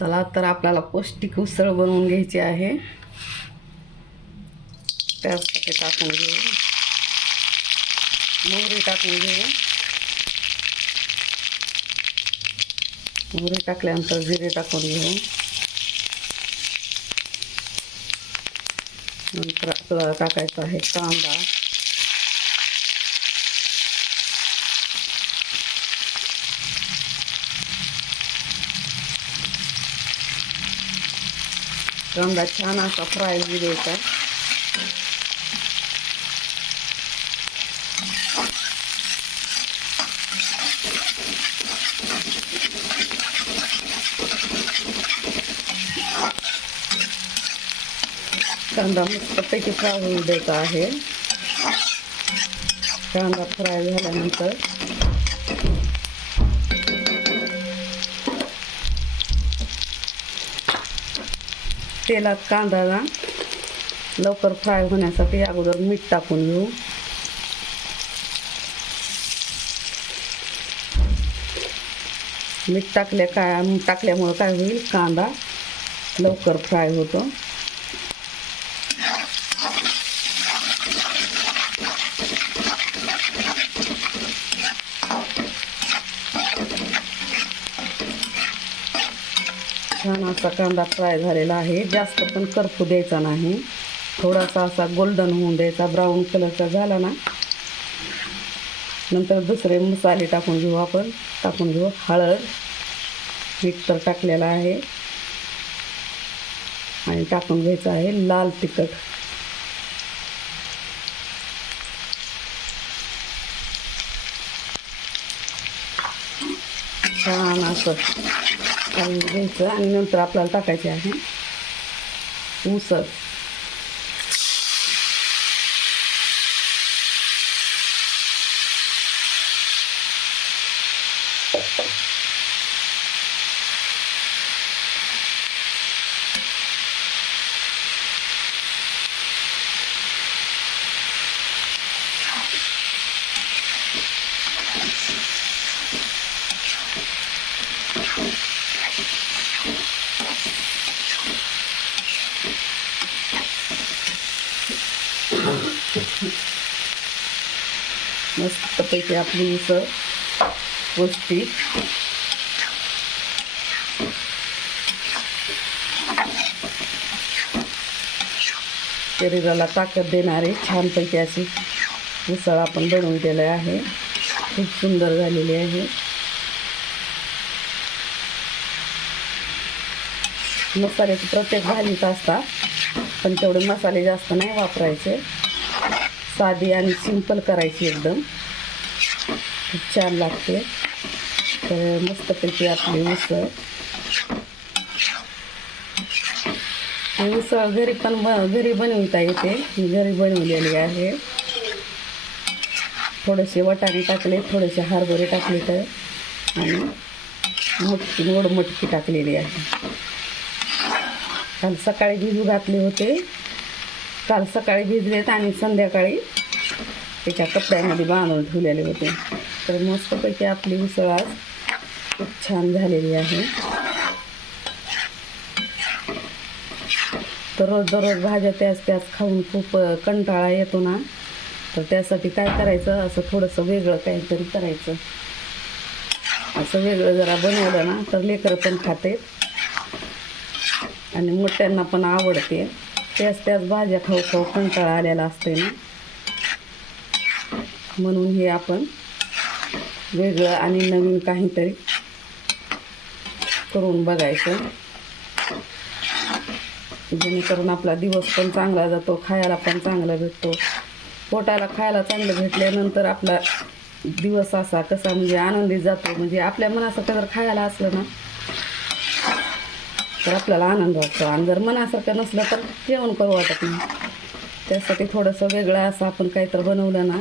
चला तर आपल्याला पौष्टिक उसळ बनवून घ्यायची आहे. त्यासाठी टाकून घेऊ. मोहरी टाकून घेऊ. मोहरी टाकल्यानंतर जिरे टाकून घेऊ. नंतर आपल्याला टाकायचा आहे कांदा. असा फ्राय होऊ द्यायचा कांदा मस्तपैकी फ्राय होऊ द्यायचा आहे कांदा फ्राय झाल्यानंतर तेलात कांदा लवकर फ्राय होण्यासाठी अगोदर मीठ टाकून घेऊ. मीठ टाकल्या काय टाकल्यामुळं काय होईल? कांदा लवकर फ्राय होतो. छान असा कांदा फ्राय झालेला आहे. जास्त पण करपू द्यायचा नाही. थोडासा असा गोल्डन होऊन द्यायचा ब्राऊन कलरचा झाला ना. नंतर दुसरे मसाले टाकून घेऊ आपण. टाकून घेऊ हळद. मिक्सर तर टाकलेलं आहे. आणि टाकून घ्यायचं आहे लाल तिखट. छान असं घालून घ्यायचं आणि नंतर आपल्याला टाकायचे आहे. उसळ. Thank मस्तपैकी आपली उसळ पौष्टिक शरीराला ताकद देणारे छानपैकी अशी उसळ आपण बनवून दिलं आहे. खूप सुंदर झालेली आहे. मसाले तर प्रत्येक भाजीत असतात पण तेवढे मसाले जास्त नाही वापरायचे. साधी आणि सिंपल करायची एकदम. खूप छान लागते. तर मस्तपैकी आपली उसळ. उसळ घरी पण ब घरी बनविता येते. घरी बनवलेली आहे. थोडेसे वटाणे टाकले थोडेसे हरभरे टाकले तर. आणि मटकी मोड मटकी टाकलेली आहे. काल सकाळी भिजू घातले होते. काल सकाळी भिजलेत आणि संध्याकाळी त्याच्या कपड्यामध्ये बांधून ठेवलेले होते. तर मस्तपैकी आपली उसळ आज खूप छान झालेली आहे. तर रोज दररोज भाज्या त्याच त्याच खाऊन खूप कंटाळा येतो ना. तर त्यासाठी काय करायचं? असं थोडंसं वेगळं काहीतरी करायचं. असं वेगळं जरा बनवलं ना तर लेकरं पण खाते. आणि मोठ्यांना पण आवडते. त्याच त्याच भाज्या खाऊ खाऊ कंटाळा आलेला असते ना. म्हणून हे आपण वेगळं आणि नवीन काहीतरी करून बघायचं. जेणेकरून आपला दिवस पण चांगला जातो खायला पण चांगला भेटतो. पोटाला खायला चांगलं भेटल्यानंतर आपला दिवस असा कसा म्हणजे आनंदीत जातो. म्हणजे आपल्या मनासारखं जर खायला असलं ना तर आपल्याला आनंद वाटतो. आणि जर मनासारखं नसलं तर जेवण करू वाटत नाही. त्यासाठी थोडंसं वेगळं असं आपण काहीतरी बनवलं ना